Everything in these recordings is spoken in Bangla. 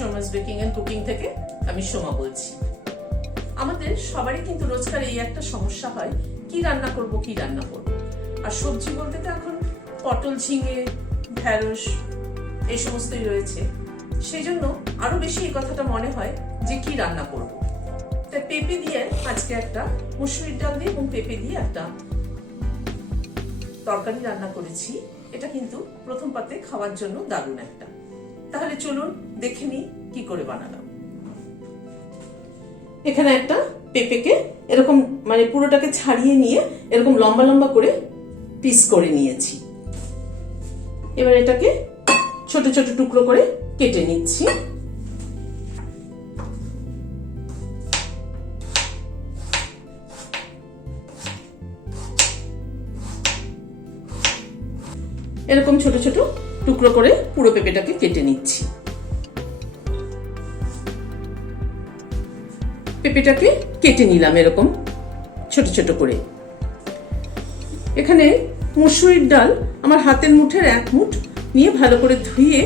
সোমাস বেকিং এন্ড কুকিং থেকে আমি সোমা বলছি। আমাদের সবারই কিন্তু রোজকার এই একটা সমস্যা হয়, কি রান্না করব। আর সবজি বলতে তো এখন পটল, ঝিঙে, ঢেঁড়স এই সমস্তই রয়েছে। সেই জন্য আরো বেশি এই কথাটা মনে হয় যে কি রান্না করব। তাই পেঁপে দিয়ে আজকে একটা মসুরির ডাল দিয়ে এবং পেঁপে দিয়ে একটা তরকারি রান্না করেছি। এটা কিন্তু প্রথম পাতে খাওয়ার জন্য দারুণ একটা। তাহলে চলুন দেখে নিই কি করে বানালাম। এখানে একটা পেঁপেকে এরকম মানে পুরোটাকে ছাড়িয়ে নিয়ে এরকম লম্বা লম্বা করে পিস করে নিয়েছি। এবার এটাকে ছোট ছোট টুকরো করে কেটে নিচ্ছি। এরকম ছোট ছোট টুকরো করে পুরো পেঁপেটাকে কেটে নিচ্ছি। পেঁপেটাকে কেটে নিলাম এরকম ছোট ছোট করে। এখানে মসুরির ডাল আমার হাতের মুঠের 1 মুঠ নিয়ে ভালো করে ধুয়ে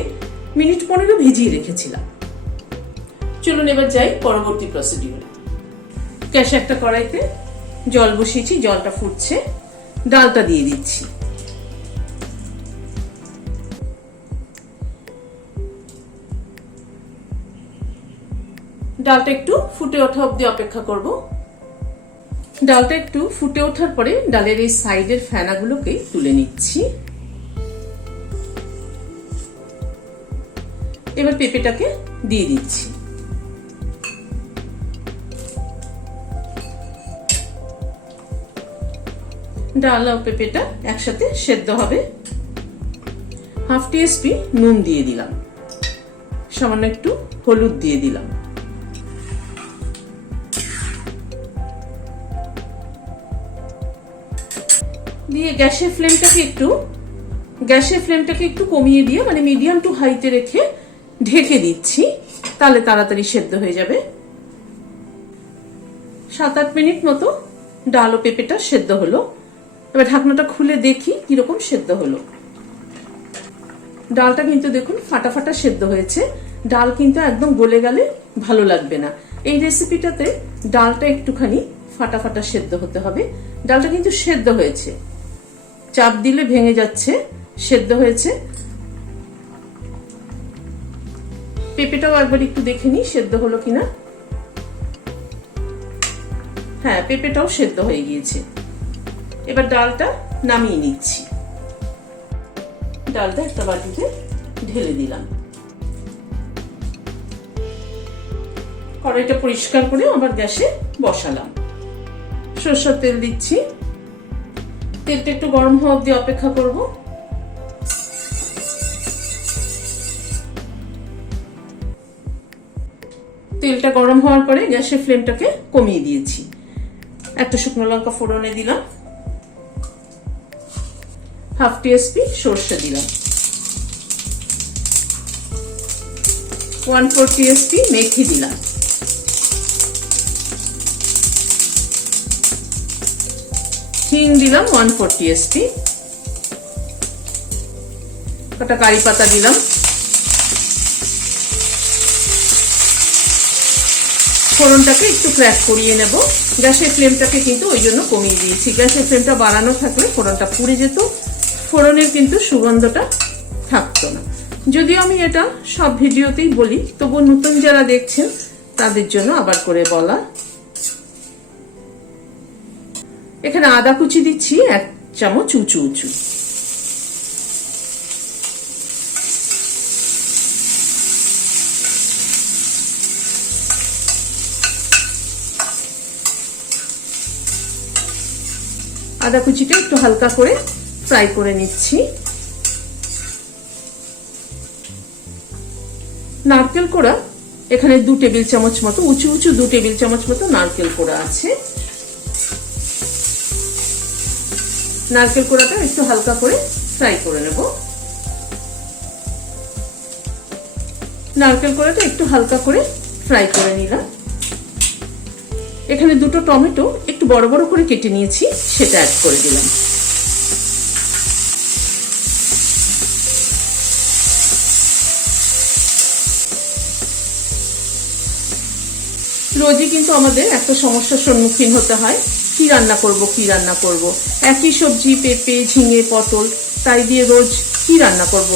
মিনিট 15 ভিজিয়ে রেখেছিলাম। চলুন এবার যাই পরবর্তী প্রসিডিউরে। গ্যাসে একটা কড়াইতে জল বসিয়েছি, জলটা ফুটছে, ডালটা দিয়ে দিচ্ছি। ডালটা একটু ফুটে ওঠা অবধি অপেক্ষা করব। ডালটা একটু ফুটে ওঠার পরে ডালের এই সাইডের ফেনাগুলোকে তুলে নিচ্ছি। এবার পেঁপেটাকে দিয়ে দিচ্ছি। ডাল আর পেঁপেটা একসাথে সেদ্ধ হবে। হাফ টিস্পুন নুন দিয়ে দিলাম, সামান্য একটু হলুদ দিয়ে দিলাম। দিয়ে গ্যাসের ফ্লেমটাকে একটু কমিয়ে দিয়ে মানে মিডিয়াম টু হাইতে রেখে ঢেকে দিচ্ছি, তাহলে তাড়াতাড়ি সেদ্ধ হয়ে যাবে। 7-8 মিনিট মতো ডাল ও পেঁপেটা সেদ্ধ হলো। এবার ঢাকনাটা খুলে দেখি কিরকম সেদ্ধ হলো। ডালটা কিন্তু দেখুন ফাটা ফাটা সেদ্ধ হয়েছে। ডাল কিন্তু একদম গলে গেলে ভালো লাগবে না। এই রেসিপিটাতে ডালটা একটুখানি ফাটা ফাটা সেদ্ধ হতে হবে। ডালটা কিন্তু সেদ্ধ হয়েছে, চাপ দিলে ভেঙে যাচ্ছে, সেদ্ধ হয়েছে। পেঁপেটাও একবার একটু দেখে নিই সেদ্ধ হলো কিনা। হ্যাঁ, পেঁপেটাও সেদ্ধ হয়ে গিয়েছে। এবার ডালটা নামিয়ে নিচ্ছি। ডালটা একটা বাটিতে ঢেলে দিলাম। কড়াইটা পরিষ্কার করে আবার গ্যাসে বসালাম। সরষের তেল দিচ্ছি। তেলটা একটু গরম হওয়া অবধি অপেক্ষা করব। তেলটা গরম হওয়ার পরে গ্যাসের ফ্লেমটাকে কমিয়ে দিয়েছি। একটা শুকনো লঙ্কা ফোড়নে দিলাম, হাফ টিস্পুন সরষে দিলাম, 1/4 টিস্পুন মেথি দিলাম, হিং দিলাম 1/4 টিস্পুন, কটা কারি পাতা দিলাম। ফোড়নটাকে একটু ক্র্যাক করিয়ে নেব। গ্যাসের ফ্লেমটাকে কিন্তু ওই জন্য কমিয়ে দিয়েছি। গ্যাসের ফ্লেমটা বাড়ানো থাকলে ফোড়নটা পুড়ে যেত, ফোড়নের কিন্তু সুগন্ধটা থাকতো না। যদিও আমি এটা সব ভিডিওতেই বলি, তবু নতুন যারা দেখছেন তাদের জন্য আবার করে বলা। এখানে আদা কুচি দিচ্ছি 1 চামচ উঁচু উঁচু। আদা কুচিটা একটু হালকা করে ফ্রাই করে নিচ্ছি। নারকেল কোড়া এখানে 2 টেবিল চামচ মতো, উঁচু উঁচু 2 টেবিল চামচ মতো নারকেল কোড়া আছে। নারকেল কোড়াটা একটু হালকা করে ফ্রাই করে নেব। নারকেল কোড়াটা একটু হালকা করে ফ্রাই করে নিলাম। এখানে 2টো টমেটো একটু বড় বড় করে কেটে নিয়েছি, সেটা অ্যাড করে দিলাম। রোজই কিন্তু আমাদের একটা সমস্যার সম্মুখীন হতে হয়, কি রান্না করব। একই সবজি পেঁপে ঝিঙে পটল, তাই দিয়ে রোজ কি রান্না করব।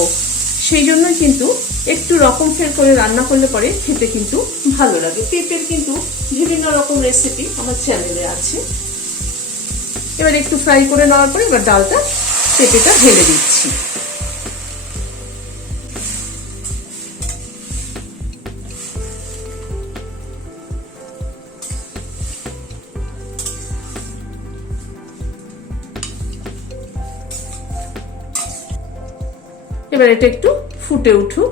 সেই জন্যই কিন্তু একটু রকম ফের করে রান্না করলে পরে খেতে কিন্তু ভালো লাগে। পেঁপের কিন্তু বিভিন্ন রকম রেসিপি আমার চ্যানেলে আছে। এবার একটু ফ্রাই করে নেওয়ার পরে এবার ডালটা পেঁপেটা ঢেলে দিচ্ছি। এবার এটা একটু ফুটে উঠুক।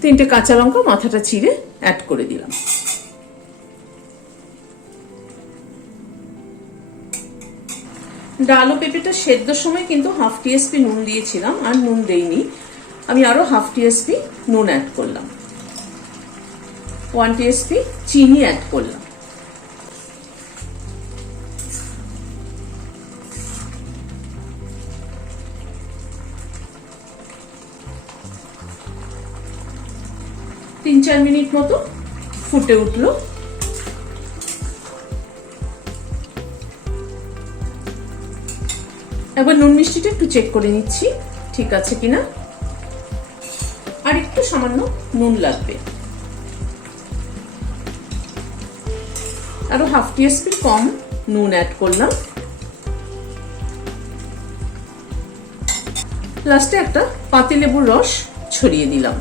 3টে কাঁচা লঙ্কা মাথাটা চিড়ে অ্যাড করে দিলাম। ডাল ও পেঁপেটা সেদ্ধর সময় কিন্তু হাফ টিএসপি নুন দিয়েছিলাম, আর নুন দেইনি। আমি আরো হাফ টিএসপি নুন অ্যাড করলাম, 1 টিএসপি চিনি অ্যাড করলাম। তিন 4 মিনিট মতো ফুটে উঠলো। এবার নুন মিষ্টিটা একটু চেক করে নিচ্ছি ঠিক আছে কিনা, আর একটু সামান্য নুন লাগবে। আরো হাফ টিএসপি কম নুন অ্যাড করলাম। লাস্টে একটা পাতিলেবুর রস ছড়িয়ে দিলাম।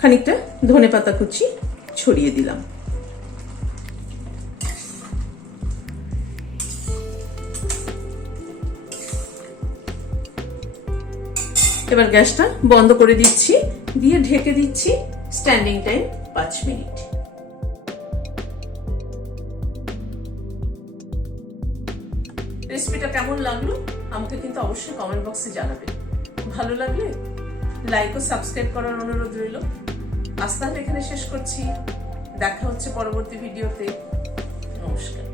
খানিকটা ধনেপাতা কুচি ছড়িয়ে দিলাম। এবার গ্যাসটা বন্ধ করে দিচ্ছি, দিয়ে ঢেকে দিচ্ছি স্ট্যান্ডিং টাইম 5 মিনিট। রেসিপিটা কেমন লাগলো আমাকে কিন্তু অবশ্যই কমেন্ট বক্সে জানাবেন। ভালো লাগলে লাইক ও সাবস্ক্রাইব করার অনুরোধ রইল। আজ তাহলে এখানে শেষ করছি, দেখা হচ্ছে পরবর্তী ভিডিওতে। নমস্কার।